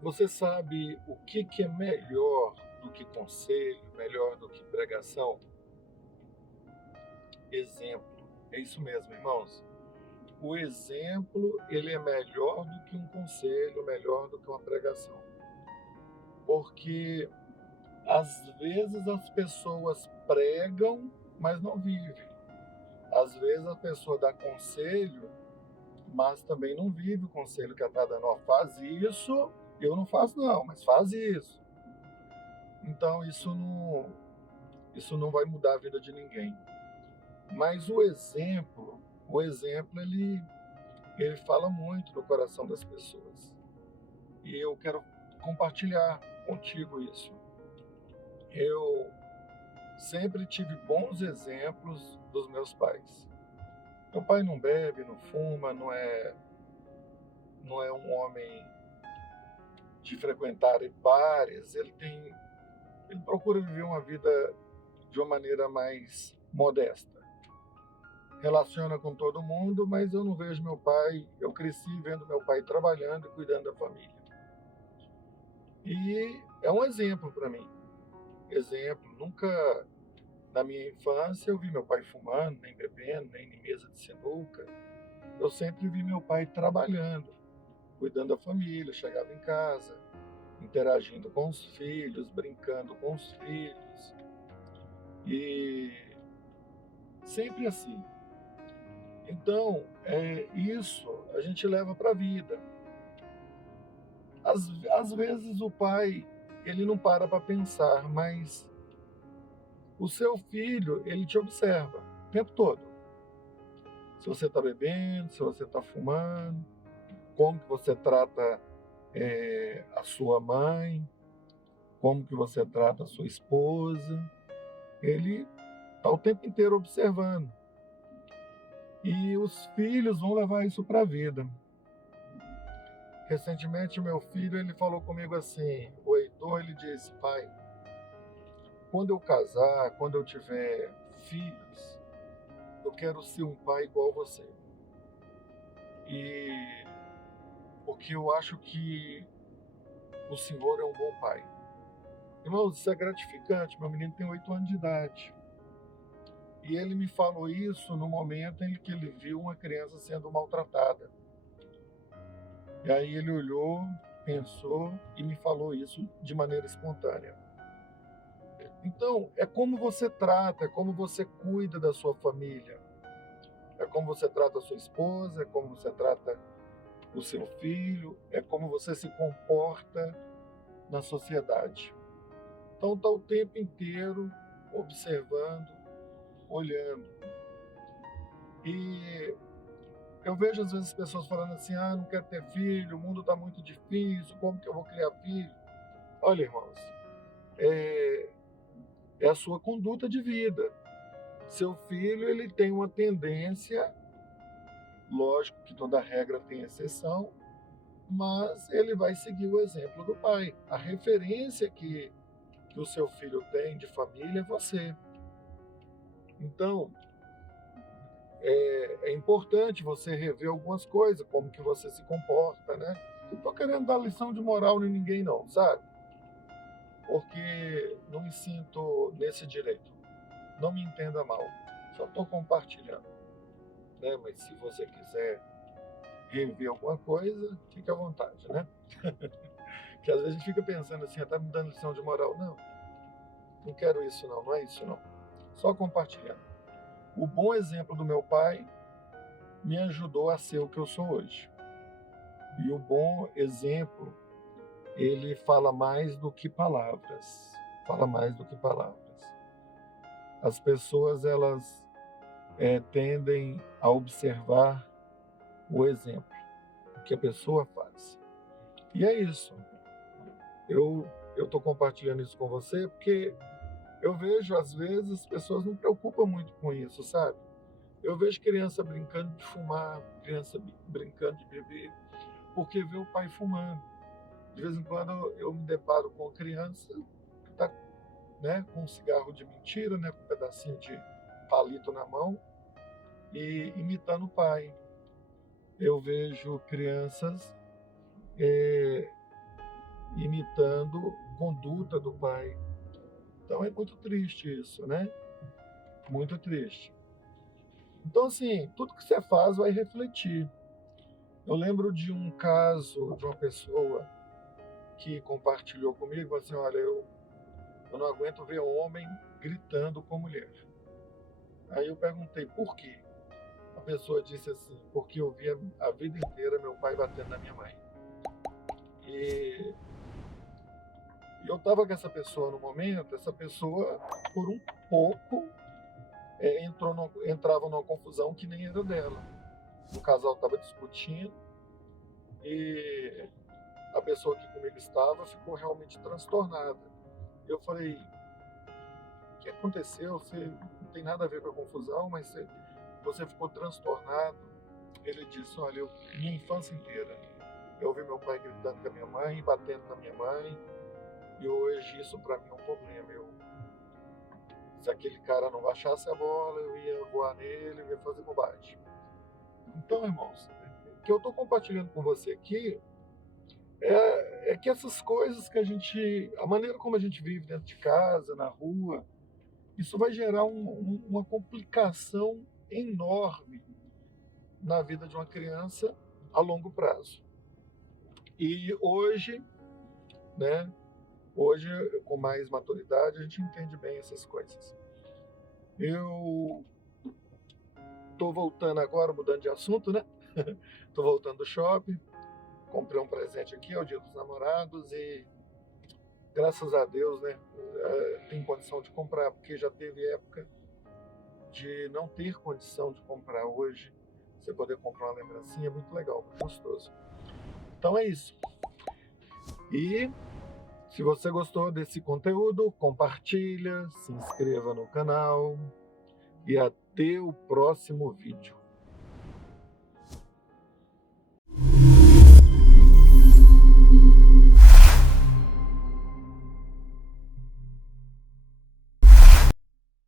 Você sabe o que é melhor do que conselho, melhor do que pregação? Exemplo. É isso mesmo, irmãos. O exemplo, ele é melhor do que um conselho, melhor do que uma pregação. Porque às vezes as pessoas pregam, mas não vivem. Às vezes a pessoa dá conselho, mas também não vive o conselho que ela está dando. Ó, faz isso, eu não faço não, mas faz isso. Então isso não vai mudar a vida de ninguém. Mas o exemplo ele fala muito no coração das pessoas. E eu quero compartilhar contigo isso. Eu sempre tive bons exemplos dos meus pais. Meu pai não bebe, não fuma, não é um homem de frequentar bares, ele procura viver uma vida de uma maneira mais modesta. Relaciona com todo mundo, mas eu não vejo meu pai, eu cresci vendo meu pai trabalhando e cuidando da família. E é um exemplo para mim. Exemplo, nunca na minha infância eu vi meu pai fumando, nem bebendo, nem em mesa de sinuca. Eu sempre vi meu pai trabalhando, cuidando da família, chegava em casa, interagindo com os filhos, brincando com os filhos. E sempre assim. Então, isso a gente leva para a vida. Às vezes o pai, ele não para pensar, mas o seu filho, ele te observa o tempo todo. Se você está bebendo, se você está fumando, como que você trata a sua mãe, como que você trata a sua esposa. Ele está o tempo inteiro observando. E os filhos vão levar isso para a vida. Recentemente, meu filho ele falou comigo assim, o Heitor, ele disse, pai, quando eu casar, quando eu tiver filhos, eu quero ser um pai igual você. E porque eu acho que o senhor é um bom pai. Irmãos, isso é gratificante. Meu menino tem 8 anos de idade. E ele me falou isso no momento em que ele viu uma criança sendo maltratada. E aí ele olhou, pensou e me falou isso de maneira espontânea. Então, é como você trata, é como você cuida da sua família. É como você trata a sua esposa, é como você trata o seu filho, é como você se comporta na sociedade. Então, está o tempo inteiro observando, olhando. E eu vejo às vezes pessoas falando assim, não quero ter filho, o mundo está muito difícil, como que eu vou criar filho? Olha, irmãos, é, é a sua conduta de vida. Seu filho, ele tem uma tendência, lógico que toda regra tem exceção, mas ele vai seguir o exemplo do pai. A referência que o seu filho tem de família é você. Então, é importante você rever algumas coisas, como que você se comporta, né? Não estou querendo dar lição de moral em ninguém, não, sabe? Porque não me sinto nesse direito. Não me entenda mal. Só estou compartilhando, né? Mas se você quiser rever alguma coisa, fique à vontade, né? Que às vezes a gente fica pensando assim, tá me dando lição de moral. Não, não quero isso não, não é isso não. Só compartilhando. O bom exemplo do meu pai me ajudou a ser o que eu sou hoje. E o bom exemplo, ele fala mais do que palavras. Fala mais do que palavras. As pessoas, elas tendem a observar o exemplo, o que a pessoa faz. E é isso. Eu estou compartilhando isso com você porque eu vejo, às vezes, as pessoas não preocupam muito com isso, sabe? Eu vejo criança brincando de fumar, criança brincando de beber, porque vê o pai fumando. De vez em quando eu me deparo com uma criança que está, né, com um cigarro de mentira, né, com um pedacinho de palito na mão e imitando o pai. Eu vejo crianças imitando conduta do pai. Então é muito triste isso, né? Muito triste. Então, assim, tudo que você faz vai refletir. Eu lembro de um caso de uma pessoa que compartilhou comigo, assim, olha, eu não aguento ver homem gritando com mulher. Aí eu perguntei por quê. A pessoa disse assim, porque eu via a vida inteira meu pai batendo na minha mãe. E eu estava com essa pessoa no momento, essa pessoa, por um pouco, entrava numa confusão que nem era dela. O casal estava discutindo e a pessoa que comigo estava ficou realmente transtornada. Eu falei, o que aconteceu? Você não tem nada a ver com a confusão, mas você ficou transtornado. Ele disse, olha, minha infância inteira, eu ouvi meu pai gritando com a minha mãe, batendo na minha mãe, e hoje isso para mim é um problema. Se aquele cara não baixasse a bola, eu ia voar nele, eu ia fazer bobagem. Então, irmãos, o que eu estou compartilhando com você aqui é que essas coisas que a maneira como a gente vive dentro de casa, na rua, isso vai gerar uma complicação enorme na vida de uma criança a longo prazo. E hoje, né, hoje com mais maturidade, a gente entende bem essas coisas. Eu estou voltando agora, mudando de assunto, né? Estou voltando do shopping, comprei um presente aqui, é o Dia dos Namorados, e graças a Deus, né, tem condição de comprar, porque já teve época de não ter condição de comprar. Hoje, você poder comprar uma lembrancinha é muito legal, muito gostoso. Então é isso. E se você gostou desse conteúdo, compartilha, se inscreva no canal e até o próximo vídeo.